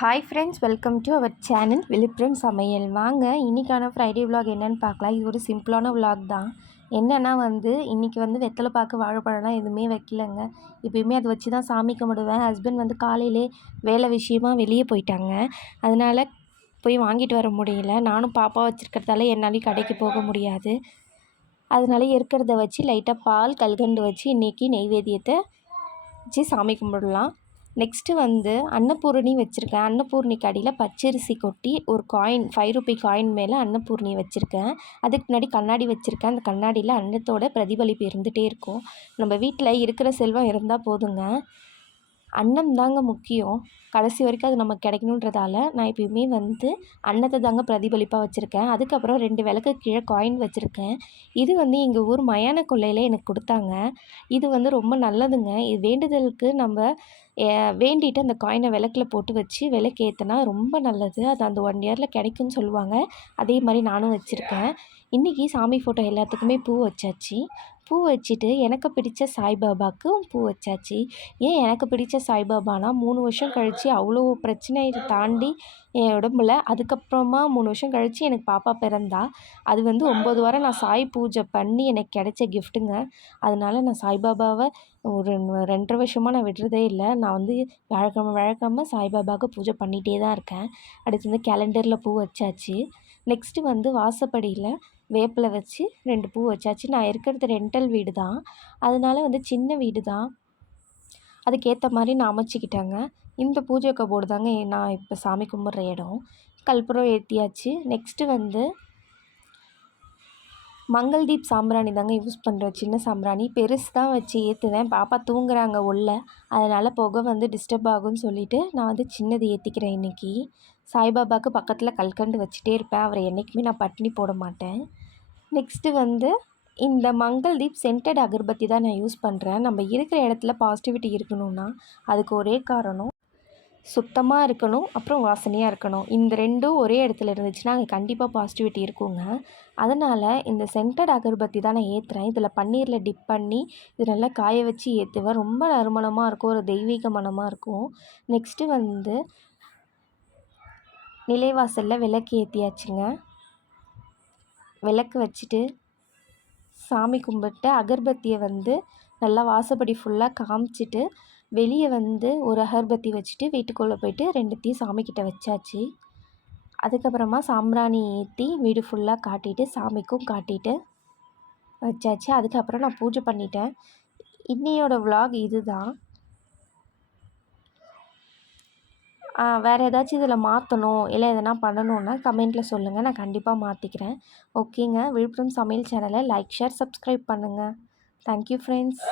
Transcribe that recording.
Hi friends, welcome to our channel Villupuram சமையல். வாங்க இன்றைக்கான ஃப்ரைடே விலாக் என்னென்னு பார்க்கலாம். இது ஒரு சிம்பிளான விலாக் தான். என்னென்னா இன்றைக்கி வெத்தலை பாக்கு வாழைப்பழம்லாம் எதுவுமே வைக்கலங்க. எப்பயுமே அதை வச்சு தான் சாமி கும்பிடுவேன். ஹஸ்பண்ட் காலையிலே வேலை விஷயமாக வெளியே போயிட்டாங்க. அதனால் போய் வாங்கிட்டு வர முடியல. நானும் பாப்பா வச்சுருக்கிறதால என்னாலையும் கடைக்கு போக முடியாது. அதனால இருக்கிறத வச்சு லைட்டாக பால் கல்கண்டு வச்சு இன்றைக்கி நெய்வேத்தியத்தை வச்சு சாமி கும்பிடலாம். நெக்ஸ்ட்டு அன்னபூரணி வச்சுருக்கேன். அன்னபூரணிக்கு அடியில் பச்சரிசி கொட்டி ஒரு காயின் 5 ரூபி காயின் மேலே அன்னபூரணி வச்சுருக்கேன். அதுக்கு முன்னாடி கண்ணாடி வச்சுருக்கேன். அந்த கண்ணாடியில் அன்னத்தோட பிரதிபலிப்பு இருந்துகிட்டே இருக்கும். நம்ம வீட்டில் இருக்கிற செல்வம் இருந்தால் போதுங்க. அன்னம் தாங்க முக்கியம். கடைசி வரைக்கும் அது நமக்கு கிடைக்கணுன்றதால நான் எப்பயுமே அன்னத்தை தாங்க பிரதிபலிப்பாக வச்சுருக்கேன். அதுக்கப்புறம் 2 விளக்கு கீழே காயின் வச்சுருக்கேன். இது எங்கள் ஊர் மயான கொல்லையில் எனக்கு கொடுத்தாங்க. இது ரொம்ப நல்லதுங்க. இது வேண்டுதலுக்கு நம்ம வேண்டிட்டு அந்த காயினை விளக்கில் போட்டு வச்சு விளக்கு ஏற்றினா ரொம்ப நல்லது. அது அந்த 1 இயரில் கிடைக்கும்னு சொல்லுவாங்க. அதே மாதிரி நானும் வச்சுருக்கேன். இன்றைக்கி சாமி ஃபோட்டோ எல்லாத்துக்குமே பூ வச்சாச்சு. பூ வச்சுட்டு எனக்கு பிடித்த சாய்பாபாவுக்கு பூ வச்சாச்சு. ஏன் எனக்கு பிடித்த சாய்பாபானா 3 வருஷம் கழித்து அவ்வளோ பிரச்சனையை தாண்டி என் உடம்புல அதுக்கப்புறமா 3 வருஷம் கழித்து எனக்கு பாப்பா பிறந்தா. அது 9 வாரம் நான் சாய் பூஜை பண்ணி எனக்கு கிடைச்ச கிஃப்ட்டுங்க. அதனால நான் சாய்பாபாவை ஒரு 2.5 வருஷமாக நான் விடுறதே இல்லை. நான் வியாழக்கிழமை சாய்பாபாவுக்கு பூஜை பண்ணிகிட்டே தான் இருக்கேன். அடுத்து கேலண்டரில் பூ வச்சாச்சு. நெக்ஸ்ட்டு வாசப்படியில் வேப்பிலை வச்சு 2 பூ வச்சாச்சு. நான் இருக்கிறது ரெண்டல் வீடு தான். அதனால சின்ன வீடு தான். அதுக்கேற்ற மாதிரி நான் அமைச்சிக்கிட்டேங்க. இந்த பூஜை கபோர்டு தாங்க நான் இப்போ சாமி கும்பிட்ற இடம். கற்பூரம் ஏற்றியாச்சு. நெக்ஸ்ட்டு மங்கள்தீப் சாம்பிராணி தாங்க யூஸ் பண்ணுறேன். சின்ன சாம்பிராணி பெருசு தான் வச்சு ஏற்றுவேன். பாப்பா தூங்குறாங்க உள்ள. அதனால் புகை டிஸ்டர்ப் ஆகும்னு சொல்லிவிட்டு நான் சின்னது ஏற்றிக்கிறேன். இன்றைக்கி சாய்பாபாவுக்கு பக்கத்தில் கல்கண்டு வச்சுட்டே இருப்பேன். அவரை என்றைக்குமே நான் பட்டினி போட மாட்டேன். நெக்ஸ்ட்டு இந்த மங்கள்தீப் சென்டட் அகர்பத்தி தான் நான் யூஸ் பண்ணுறேன். நம்ம இருக்கிற இடத்துல பாசிட்டிவிட்டி இருக்கணும்னா அதுக்கு ஒரே காரணம் சுத்தமாக இருக்கணும், அப்புறம் வாசனையாக இருக்கணும். இந்த 2ம் ஒரே இடத்துல இருந்துச்சுன்னா அங்கே கண்டிப்பாக பாசிட்டிவிட்டி இருக்குங்க. அதனால் இந்த சென்டட் அகர்பத்தி தான் நான் ஏற்றுறேன். இதில் பன்னீரில் டிப் பண்ணி இது நல்லா காய வச்சு ஏற்றுவேன். ரொம்ப நறுமணமாக இருக்கும், ஒரு தெய்வீக மனமாக இருக்கும். நெக்ஸ்ட்டு நிலைவாசலில் விளக்கு ஏற்றியாச்சுங்க. விளக்கு வச்சுட்டு சாமி கும்பிட்டு அகர்பத்தியை நல்லா வாசப்படி ஃபுல்லாக காமிச்சிட்டு வெளியே ஒரு அகர்பத்தி வச்சுட்டு வீட்டுக்குள்ளே போய்ட்டு 2த்தையும் சாமிக்கிட்ட வச்சாச்சு. அதுக்கப்புறமா சாம்பிராணி ஏற்றி வீடு ஃபுல்லாக காட்டிட்டு சாமிக்கும் காட்டிட்டு வச்சாச்சு. அதுக்கப்புறம் நான் பூஜை பண்ணிட்டேன். இன்னையோட விலாக் இது தான். வேறு ஏதாச்சும் இதில் மாற்றணும் இல்லை எதனா பண்ணணுன்னா கமெண்ட்டில் சொல்லுங்கள். நான் கண்டிப்பாக மாற்றிக்கிறேன். ஓகேங்க. விழுப்புரம் சமையல் சேனலை லைக், ஷேர், சப்ஸ்கிரைப் பண்ணுங்கள். Thank you friends.